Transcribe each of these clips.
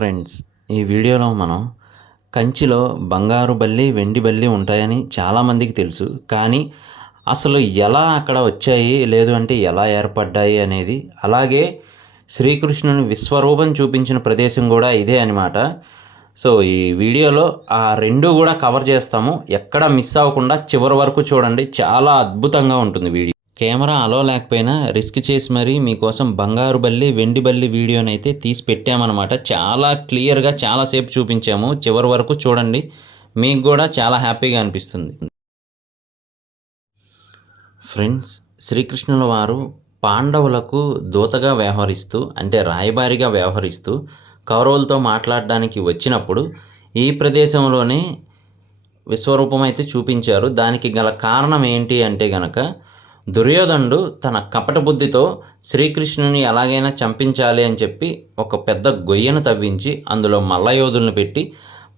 Friends ఈ వీడియోలో మనం కంచిలో బంగారు బల్లి వెండి బల్లి ఉంటాయని చాలామందికి తెలుసు. కానీ అసలు ఎలా అక్కడ వచ్చాయి లేదు అంటే ఎలా ఏర్పడ్డాయి అనేది అలాగే శ్రీకృష్ణుని విశ్వరూపం చూపించిన ప్రదేశం కూడా ఇదే అనమాట సో ఈ వీడియోలో ఆ రెండు కూడా కవర్ చేస్తాము. ఎక్కడ మిస్ అవ్వకుండా చివరి వరకు చూడండి. చాలా అద్భుతంగా ఉంటుంది వీడియో. కెమెరా అలో లేకపోయినా రిస్క్ చేసి మరీ మీకోసం బంగారు బల్లి వెండి బల్లి వీడియోని అయితే తీసి పెట్టామన్నమాట. చాలా క్లియర్గా చాలాసేపు చూపించాము. చివరి వరకు చూడండి. మీకు కూడా చాలా హ్యాపీగా అనిపిస్తుంది. ఫ్రెండ్స్ శ్రీకృష్ణుల వారు పాండవులకు దూతగా వ్యవహరిస్తూ అంటే రాయబారిగా వ్యవహరిస్తూ కౌరవులతో మాట్లాడడానికి వచ్చినప్పుడు ఈ ప్రదేశంలోనే విశ్వరూపం అయితే చూపించారు. దానికి గల కారణం ఏంటి అంటే గనక దుర్యోధనుడు తన కపట బుద్ధితో శ్రీకృష్ణుని ఎలాగైనా చంపించాలి అని చెప్పి ఒక పెద్ద గొయ్యను తవ్వించి అందులో మల్లయోధులను పెట్టి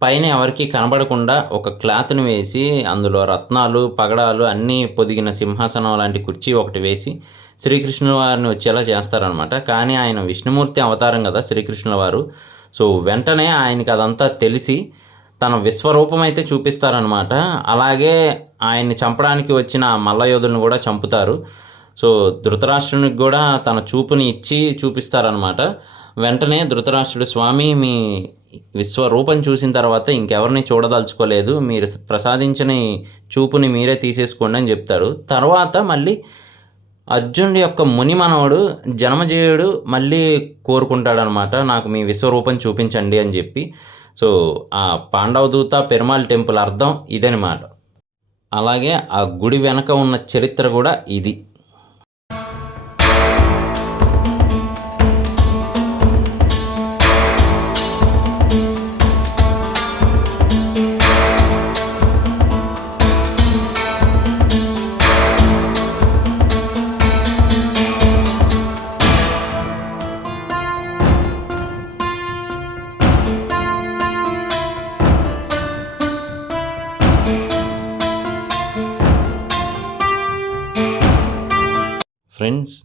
పైన ఎవరికి కనబడకుండా ఒక క్లాత్ని వేసి అందులో రత్నాలు పగడాలు అన్నీ పొదిగిన సింహాసనం లాంటి కుర్చీ ఒకటి వేసి శ్రీకృష్ణుల వారిని వచ్చేలా చేస్తారనమాట కానీ ఆయన విష్ణుమూర్తి అవతారం కదా శ్రీకృష్ణుల వారు. సో వెంటనే ఆయనకి అదంతా తెలిసి తన విశ్వరూపం అయితే చూపిస్తారనమాట అలాగే ఆయన్ని చంపడానికి వచ్చిన మల్లయోధుని మల్లయోధులను కూడా చంపుతారు. సో ధృతరాష్ట్రునికి కూడా తన చూపుని ఇచ్చి చూపిస్తారనమాట వెంటనే ధృతరాష్ట్రుడు స్వామి మీ విశ్వరూపం చూసిన తర్వాత ఇంకెవరిని చూడదలుచుకోలేదు. మీరు ప్రసాదించిన చూపుని మీరే తీసేసుకోండి అని చెప్తారు. తర్వాత మళ్ళీ అర్జునుడి యొక్క ముని మనవడు జన్మజేయుడు మళ్ళీ కోరుకుంటాడనమాట నాకు మీ విశ్వరూపం చూపించండి అని చెప్పి. సో ఆ పాండవదూత పెరుమాళ్ టెంపుల్ అర్థం ఇదనమాట. అలాగే ఆ గుడి వెనక ఉన్న చరిత్ర కూడా ఇది. ఫ్రెండ్స్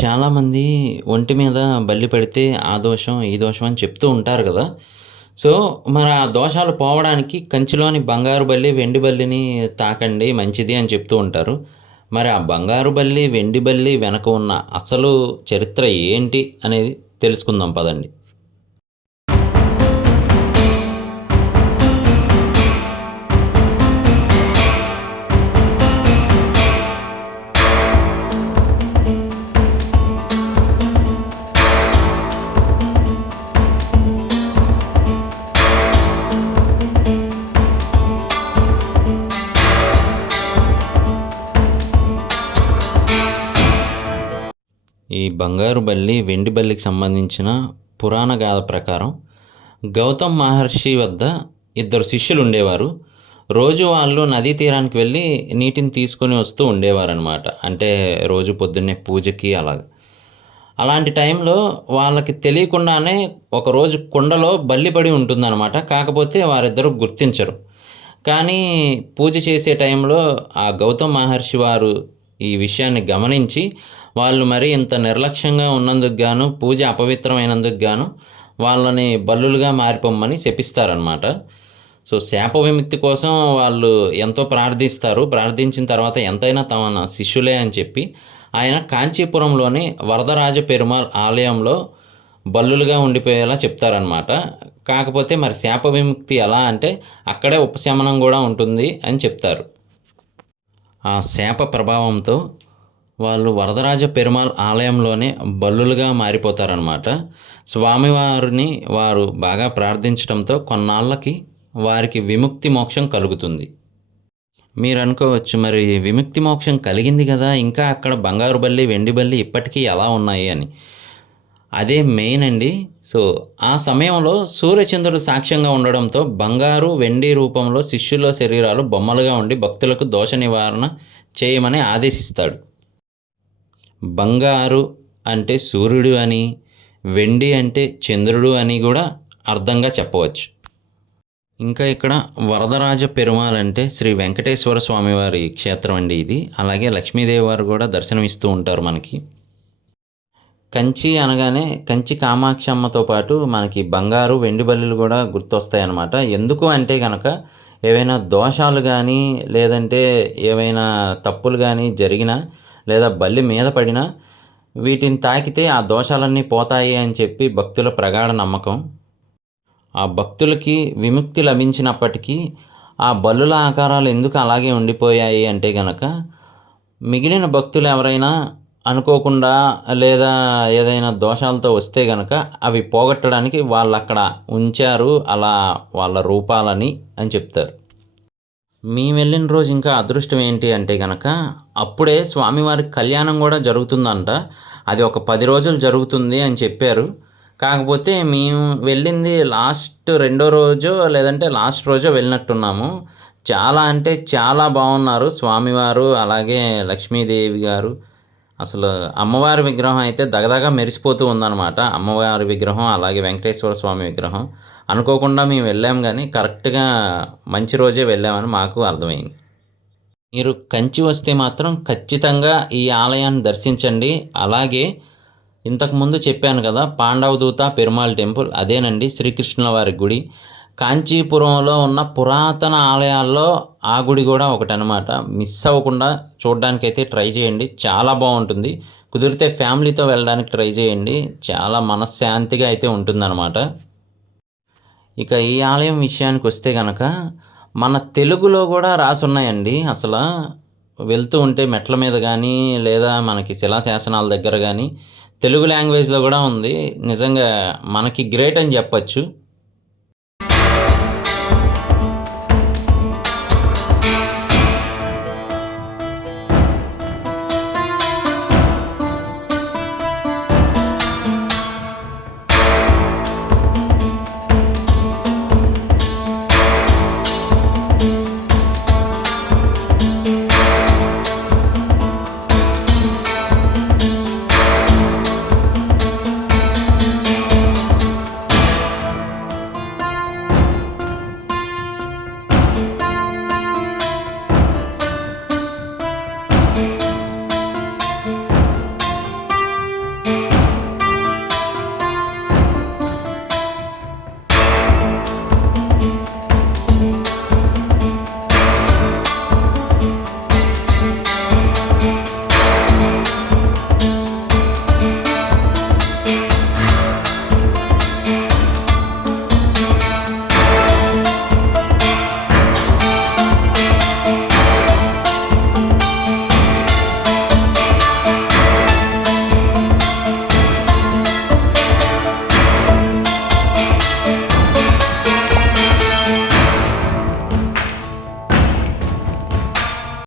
చాలామంది ఒంటి మీద బల్లి పడితే ఆ దోషం ఈ దోషం అని చెప్తూ ఉంటారు కదా. సో మరి ఆ దోషాలు పోవడానికి కంచిలోని బంగారు బల్లి వెండి బల్లిని తాకండి మంచిది అని చెప్తూ ఉంటారు. మరి ఆ బంగారు బల్లి వెండి బల్లి వెనక ఉన్న అసలు చరిత్ర ఏంటి అనేది తెలుసుకుందాం పదండి. ఈ బంగారు బల్లి వెండి బల్లికి సంబంధించిన పురాణ గాథ ప్రకారం గౌతమ్ మహర్షి వద్ద ఇద్దరు శిష్యులు ఉండేవారు. రోజు వాళ్ళు నదీ తీరానికి వెళ్ళి నీటిని తీసుకొని వస్తూ ఉండేవారనమాట అంటే రోజు పొద్దున్నే పూజకి అలాగ. అలాంటి టైంలో వాళ్ళకి తెలియకుండానే ఒకరోజు కుండలో బల్లి పడి ఉంటుందన్నమాట. కాకపోతే వారిద్దరూ గుర్తించరు. కానీ పూజ చేసే టైంలో ఆ గౌతమ్ మహర్షి వారు ఈ విషయాన్ని గమనించి వాళ్ళు మరి ఇంత నిర్లక్ష్యంగా ఉన్నందుకు గాను పూజ అపవిత్రమైనందుకు గాను వాళ్ళని బల్లులుగా మారిపోమ్మని శపిస్తారనమాట సో శాప విముక్తి కోసం వాళ్ళు ఎంతో ప్రార్థిస్తారు. ప్రార్థించిన తర్వాత ఎంతైనా తమ శిష్యులే అని చెప్పి ఆయన కాంచీపురంలోని వరదరాజ పెరుమాల్ ఆలయంలో బల్లులుగా ఉండిపోయేలా చెప్తారనమాట కాకపోతే మరి శాప విముక్తి ఎలా అంటే అక్కడే ఉపశమనం కూడా ఉంటుంది అని చెప్తారు. ఆ శాప ప్రభావంతో వాళ్ళు వరదరాజ పెరుమాళ్ ఆలయంలోనే బల్లులుగా మారిపోతారనమాట స్వామివారిని వారు బాగా ప్రార్థించడంతో కొన్నాళ్ళకి వారికి విముక్తి మోక్షం కలుగుతుంది. మీరు అనుకోవచ్చు మరి విముక్తి మోక్షం కలిగింది కదా ఇంకా అక్కడ బంగారు బల్లి వెండి బల్లి ఇప్పటికీ ఎలా ఉన్నాయి అని. అదే మెయిన్ అండి. సో ఆ సమయంలో సూర్యచంద్రుడు సాక్ష్యంగా ఉండడంతో బంగారు వెండి రూపంలో శిష్యుల శరీరాలు బొమ్మలుగా ఉండి భక్తులకు దోష నివారణ చేయమని ఆదేశిస్తాడు. బంగారు అంటే సూర్యుడు అని వెండి అంటే చంద్రుడు అని కూడా అర్థంగా చెప్పవచ్చు. ఇంకా ఇక్కడ వరదరాజ పెరుమాల్ అంటే శ్రీ వెంకటేశ్వర స్వామివారి క్షేత్రం అండి ఇది. అలాగే లక్ష్మీదేవి వారు కూడా దర్శనమిస్తూ ఉంటారు మనకి. కంచి అనగానే కంచి కామాక్షి అమ్మతో పాటు మనకి బంగారు వెండి బల్లులు కూడా గుర్తొస్తాయి అన్నమాట ఎందుకు అంటే కనుక ఏవైనా దోషాలు కానీ లేదంటే ఏవైనా తప్పులు కానీ జరిగినా లేదా బల్లి మీద పడినా వీటిని తాకితే ఆ దోషాలన్నీ పోతాయి అని చెప్పి భక్తుల ప్రగాఢ నమ్మకం. ఆ భక్తులకి విముక్తి లభించినప్పటికీ ఆ బల్లుల ఆకారాలు ఎందుకు అలాగే ఉండిపోయాయి అంటే గనక మిగిలిన భక్తులు ఎవరైనా అనుకోకుండా లేదా ఏదైనా దోషాలతో వస్తే గనక అవి పోగొట్టడానికి వాళ్ళు అక్కడ ఉంచారు అలా వాళ్ళ రూపాలని అని చెప్తారు. మేము వెళ్ళిన రోజు ఇంకా అదృష్టం ఏంటి అంటే గనక అప్పుడే స్వామివారి కళ్యాణం కూడా జరుగుతుందంట. అది ఒక పది రోజులు జరుగుతుంది అని చెప్పారు. కాకపోతే మేము వెళ్ళింది లాస్ట్ రెండో రోజు లేదంటే లాస్ట్ రోజో వెళ్ళినట్టున్నాము. చాలా అంటే చాలా బాగున్నారు స్వామివారు అలాగే లక్ష్మీదేవి గారు. అసలు అమ్మవారి విగ్రహం అయితే దగదగా మెరిసిపోతూ ఉందన్నమాట. అమ్మవారి విగ్రహం అలాగే వెంకటేశ్వర స్వామి విగ్రహం. అనుకోకుండా మేము వెళ్ళాం కానీ కరెక్ట్గా మంచి రోజే వెళ్ళామని మాకు అర్థమైంది. మీరు కంచి వస్తే మాత్రం ఖచ్చితంగా ఈ ఆలయాన్ని దర్శించండి. అలాగే ఇంతకుముందు చెప్పాను కదా పాండవదూత పెరుమాళ్ టెంపుల్ అదేనండి శ్రీకృష్ణుల వారి గుడి. కాంచీపురంలో ఉన్న పురాతన ఆలయాల్లో ఆ గుడి కూడా ఒకటనమాట మిస్ అవ్వకుండా చూడడానికైతే ట్రై చేయండి. చాలా బాగుంటుంది. కుదిరితే ఫ్యామిలీతో వెళ్ళడానికి ట్రై చేయండి. చాలా మనశ్శాంతిగా అయితే ఉంటుందన్నమాట. ఇక ఈ ఆలయం విషయానికి వస్తే కనుక మన తెలుగులో కూడా రాసి ఉన్నాయండి అసలు వెళ్తూ ఉంటే మెట్ల మీద కానీ లేదా మనకి శిలాశాసనాల దగ్గర కానీ తెలుగు లాంగ్వేజ్లో కూడా ఉంది. నిజంగా మనకి గ్రేట్ అని చెప్పచ్చు.